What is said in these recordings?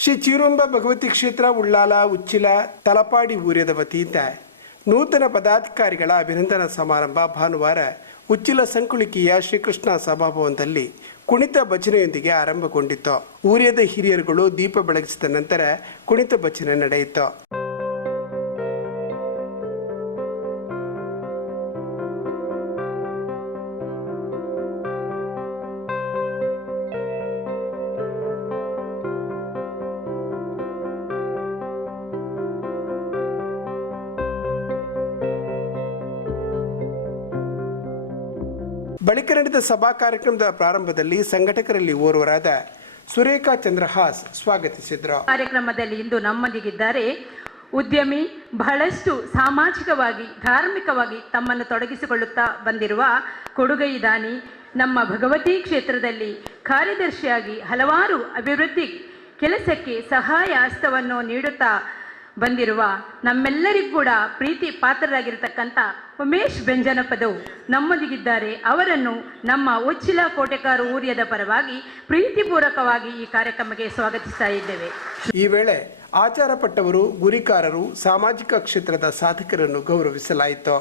ಶ್ರೀ ಚೀರುಂಬ ಭಗವತಿ ಕ್ಷೇತ್ರ, ಉಳ್ಳಾಲ, ಉಚ್ಚಿಲ, ತಲಪಾಡಿ ಊರ್ಯದ ವತಿಯಿಂದ ನೂತನ ಪದಾಧಿಕಾರಿಗಳ ಅಭಿನಂದನಾ ಸಮಾರಂಭ ಭಾನುವಾರ ಉಚ್ಚಿಲ ಸಂಕುಳಿಕೆಯ ಶ್ರೀಕೃಷ್ಣ ಸಭಾಭವನದಲ್ಲಿ ಕುಣಿತ ಭಜನೆಯೊಂದಿಗೆ ಆರಂಭಗೊಂಡಿತ್ತು ಊರ್ಯದ ಹಿರಿಯರುಗಳು ದೀಪ ಬೆಳಗಿಸಿದ ನಂತರ ಕುಣಿತ ಭಜನೆ ನಡೆಯಿತು. ಬಳಿಕ ನಡೆದ ಸಭಾ ಕಾರ್ಯಕ್ರಮದ ಪ್ರಾರಂಭದಲ್ಲಿ ಸಂಘಟಕರಲ್ಲಿ ಓರ್ವರಾದ ಸುರೇಖಾ ಚಂದ್ರಹಾಸ್ ಸ್ವಾಗತಿಸಿದರು. ಕಾರ್ಯಕ್ರಮದಲ್ಲಿ ಇಂದು ನಮ್ಮೊಂದಿಗಿದ್ದಾರೆ ಉದ್ಯಮಿ ಬಹಳಷ್ಟು ಸಾಮಾಜಿಕವಾಗಿ, ಧಾರ್ಮಿಕವಾಗಿ ತಮ್ಮನ್ನು ತೊಡಗಿಸಿಕೊಳ್ಳುತ್ತಾ ಬಂದಿರುವ ಕೊಡುಗೈ ದಾನಿ, ನಮ್ಮ ಭಗವತಿ ಕ್ಷೇತ್ರದಲ್ಲಿ ಕಾರ್ಯದರ್ಶಿಯಾಗಿ ಹಲವಾರು ಅಭಿವೃದ್ಧಿ ಕೆಲಸಕ್ಕೆ ಸಹಾಯ ಹಸ್ತವನ್ನು ನೀಡುತ್ತಾ ಬಂದಿರುವ ನಮ್ಮೆಲ್ಲರಿಗೂ ಕೂಡ ಪ್ರೀತಿ ಪಾತ್ರರಾಗಿರ್ತಕ್ಕಂಥ ಉಮೇಶ್ ಬೆಂಜನಪದವು ನಮ್ಮೊಂದಿಗಿದ್ದಾರೆ. ಅವರನ್ನು ನಮ್ಮ ಉಚ್ಚಿಲ ಕೋಟೆಕಾರು ಊರ್ಯದ ಪರವಾಗಿ ಪ್ರೀತಿಪೂರ್ವಕವಾಗಿ ಈ ಕಾರ್ಯಕ್ರಮಕ್ಕೆ ಸ್ವಾಗತಿಸ್ತಾ ಇದ್ದೇವೆ. ಈ ವೇಳೆ ಆಚಾರಪಟ್ಟವರು, ಗುರಿಕಾರರು, ಸಾಮಾಜಿಕ ಕ್ಷೇತ್ರದ ಸಾಧಕರನ್ನು ಗೌರವಿಸಲಾಯಿತು.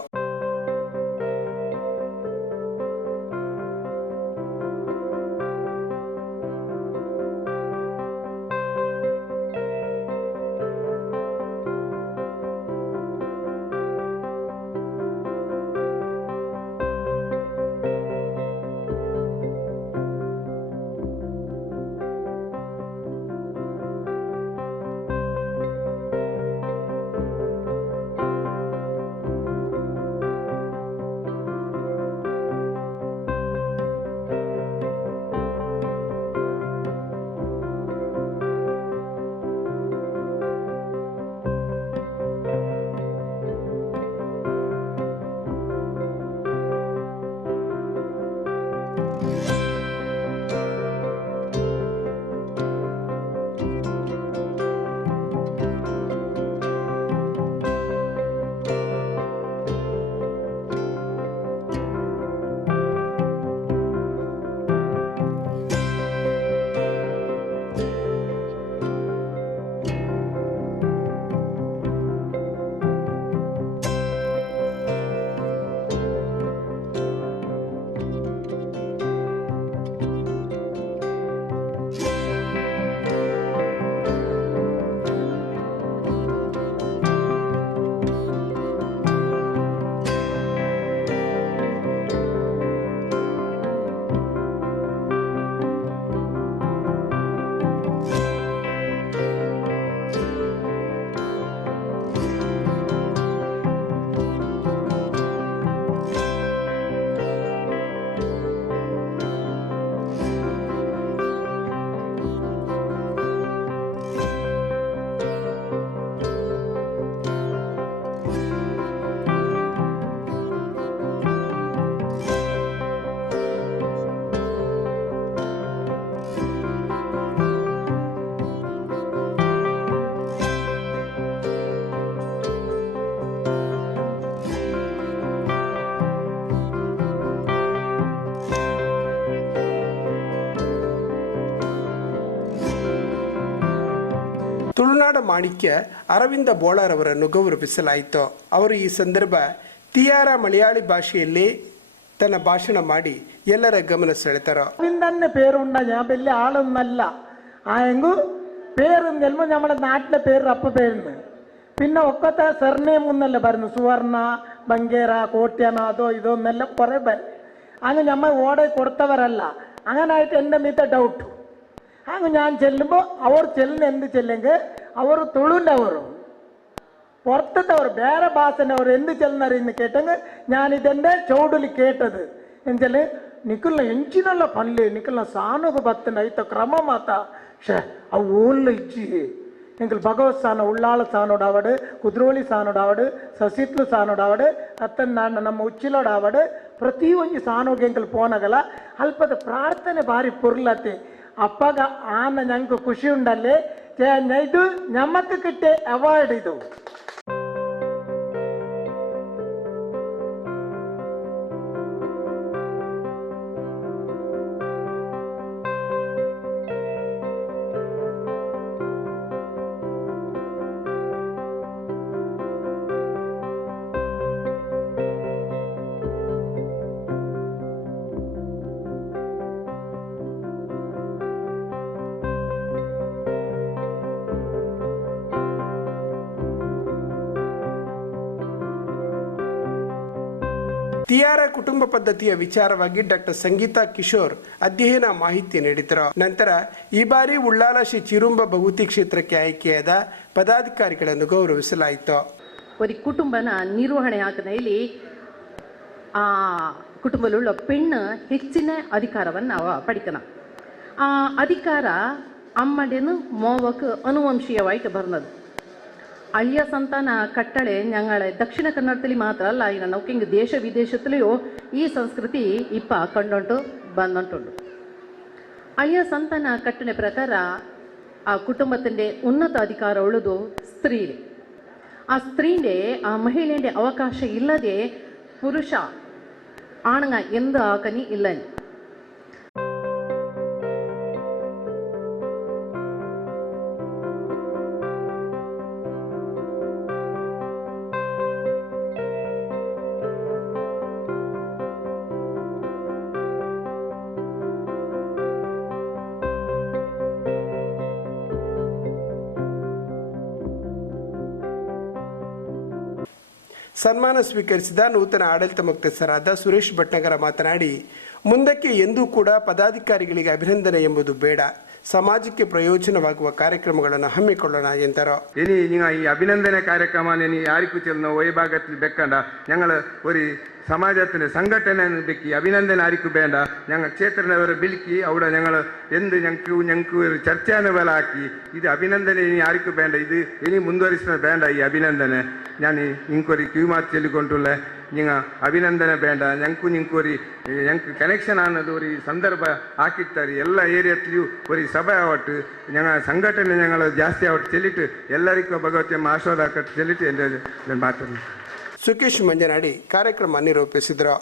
ತುಳುನಾಡ ಮಾಣಿಕ್ಯ ಅರವಿಂದ ಬೋಳಾರವರನ್ನು ಗೌರವಿಸಲಾಯಿತು ಅವರು ಈ ಸಂದರ್ಭ ತಿಯಾರ ಮಲಯಾಳಿ ಭಾಷೆಯಲ್ಲಿ ತನ್ನ ಭಾಷಣ ಮಾಡಿ ಎಲ್ಲರ ಗಮನ ಸೆಳೆತರು തന്നെ പേരുണ്ട ഞാൻ വലിയ ആളൊന്നല്ല ആയെങ്കിൽ പേര് ചെല്ലുമ്പോൾ നമ്മുടെ നാട്ടിലെ പേര് അപ്പ പേരുന്ന് പിന്നെ ഒക്കത്തെ സെർനെയിം ഒന്നല്ല പറയുന്നു സുവർണ ബംഗേര കോട്യാന അതോ ഇതോ എന്നെല്ല കുറെ പേര് അങ്ങ് നമ്മൾ ഓടെ കൊടുത്തവരല്ല അങ്ങനായിട്ട് എൻ്റെ മീത്ത ഡൗട്ട് അങ്ങ് ഞാൻ ചെല്ലുമ്പോൾ അവർ ചെല്ലുന്ന എന്ത് ചെല്ലെങ്കിൽ അവർ തുളുണ്ടവരും പുറത്തത്തവർ ಬೇರೆ ಭಾಷೆನವರು ಎಂದು ಚೆಲ್ನರು ಇನ್ನು ಕೇಟಂಗ ನಾನು ಇದೆಂದೇ ಚೌಡಲಿ ಕೇಟದು ಎಂಚಲು ನಿಖಲ್ನ ಎಂಚಿನಲ್ಲ ಪಲ್ಲೆ ನಿಖಲ್ನ ಸಾನುಗ ಬತ್ತನ ಐತ ಕ್ರಮ ಮಾತ ಶೇ ಅವು ಓಲ್ಲ ಇಜ್ಜಿ ಎಂಕಲ್ ಭಗವತ್ ಸಾನ ಉಳ್ಳಾಳ ಸಾನೋಡಾವಡು ಕುದ್ರೋಳಿ ಸಾನೋಡಾವಡು ಸಸಿತ್ಲು ಸಾನೋಡಾವಡು ಅತ್ತನ್ ನಾನು ನಮ್ಮ ಉಚ್ಚಿಲೋಡಾವಡು ಪ್ರತಿ ಒಂಜಿ ಸಾನೋಗೆ ಎಂಕಲ್ ಪೋನಗಲ ಅಲ್ಪದ ಪ್ರಾರ್ಥನೆ ಬಾರಿ ಪುರ್ಲತೆ അപ്പക ആന ഞങ്ങൾക്ക് ഖുഷിയുണ്ടല്ലേ ഇത് ഞമ്മക്ക് കിട്ടിയ അവാർഡ് ഇതു. ತಿಯಾರ ಕುಟುಂಬ ಪದ್ಧತಿಯ ವಿಚಾರವಾಗಿ ಡಾಕ್ಟರ್ ಸಂಗೀತಾ ಕಿಶೋರ್ ಅಧ್ಯಯನ ಮಾಹಿತಿ ನೀಡಿದರು. ನಂತರ ಈ ಬಾರಿ ಉಳ್ಳಾಲ ಶ್ರೀ ಚಿರುಂಬ ಭಗವತಿ ಕ್ಷೇತ್ರಕ್ಕೆ ಆಯ್ಕೆಯಾದ ಪದಾಧಿಕಾರಿಗಳನ್ನು ಗೌರವಿಸಲಾಯಿತು. ಒಂದು ಕುಟುಂಬನ ನಿರ್ವಹಣೆ ಹಾಕದಲ್ಲಿ ಆ ಕುಟುಂಬದೊಳ್ಳ ಪೆಣ್ಣ ಹೆಚ್ಚಿನ ಅಧಿಕಾರವನ್ನು ಅವ ಆ, ಅಧಿಕಾರ ಅಮ್ಮಡೇನು ಮೋವಕ್ಕೆ ಅನುವಂಶೀಯವಾಯಿತು ಬರ್ನದು ಅಳಿಯ ಸಂತಾನ ಕಟ್ಟಳೆ ನಂಗಳ ದಕ್ಷಿಣ ಕನ್ನಡದಲ್ಲಿ ಮಾತ್ರ ಅಲ್ಲ ಈಗ ನೌಕಿಂಗ್ ದೇಶ ವಿದೇಶದಲ್ಲಿಯೂ ಈ ಸಂಸ್ಕೃತಿ ಇಪ್ಪ ಕಂಡೊಂಟು, ಬಂದೊಂಟುಂಟು. ಅಳಿಯ ಸಂತಾನ ಕಟ್ಟಣೆ ಪ್ರಕಾರ ಆ ಕುಟುಂಬದಂಡೆ ಉನ್ನತ ಅಧಿಕಾರ ಉಳಿದು ಸ್ತ್ರೀ ಆ ಸ್ತ್ರೀಂಡೆ ಆ ಮಹಿಳೆಯಂಡೆ ಅವಕಾಶ ಇಲ್ಲದೆ ಪುರುಷ ಆಣಗ ಎಂದು ಆಕನಿ ಇಲ್ಲನಿ. ಸನ್ಮಾನ ಸ್ವೀಕರಿಸಿದ ನೂತನ ಆಡಳಿತ ಮುಕ್ತಸ್ಥರಾದ ಸುರೇಶ್ ಭಟ್ನಗರ ಮಾತನಾಡಿ ಮುಂದಕ್ಕೆ ಎಂದೂ ಕೂಡ ಪದಾಧಿಕಾರಿಗಳಿಗೆ ಅಭಿನಂದನೆ ಎಂಬುದು ಬೇಡ ಸಮಾಜಕ್ಕೆ ಪ್ರಯೋಜನವಾಗುವ ಕಾರ್ಯಕ್ರಮಗಳನ್ನು ಹಮ್ಮಿಕೊಳ್ಳೋಣ ಎಂದರು ഇനി നിങ്ങൾ ഈ അഭിനന്ദന കാര്യക്രമം ഇനി ആർക്കു ചെല്ലുന്ന വൈഭാഗത്തിൽ വെക്കണ്ട ഞങ്ങൾ ഒരു സമാജത്തിന് സംഘടന വെക്കി അഭിനന്ദന ആർക്കും വേണ്ട ഞങ്ങൾ ക്ഷേത്രനവരെ വിളിക്കി അവിടെ ഞങ്ങൾ എന്ത് ഞങ്ങൾക്ക് ഞങ്ങൾക്ക് ഒരു ചർച്ചാന പോലെ ആക്കി ഇത് അഭിനന്ദന ഇനി ആർക്കും വേണ്ട ഇത് ഇനി മുൻവരിച്ച വേണ്ട ഈ അഭിനന്ദന ഞാൻ നിങ്ങൾക്കൊരു ക്യൂമാർ ചൊല്ലിക്കൊണ്ടുള്ള നിങ്ങൾ അഭിനന്ദന ಬೇಡ ഞങ്ങൾക്ക് ನಿಂಕೊರಿ ഞങ്ങൾക്ക് ಕನೆಕ್ಷನ್ ಅನ್ನೋದು ഒരു ಸಂದರ್ಭ ಹಾಕಿರ್ತಾರೆ ಎಲ್ಲ ಏರಿಯಾತ್ಲೂ ഒരു ಸಭ ಆವಟ್ಟು ഞങ്ങൾ ಸಂಘಟನೆ ഞങ്ങൾ ಜಾಸ್ತಿ ಆವಟ್ಟು ಚೆಲ್ಲಿಟ್ಟು ಎಲ್ಲರಿಗೂ ಭಗವತಿ ಅಮ್ಮ ಆಶೀರ್ವಾದ ಹಾಕಟ್ಟು ಚೆಲ್ಲಿಟ್ಟು ಎಂದು ಮಾತಾಡ್ತೀನಿ ಸುಕೇಶ್ ಮಂಜನಾಡಿ ಕಾರ್ಯಕ್ರಮ ನಿರೂಪಿಸಿದರು.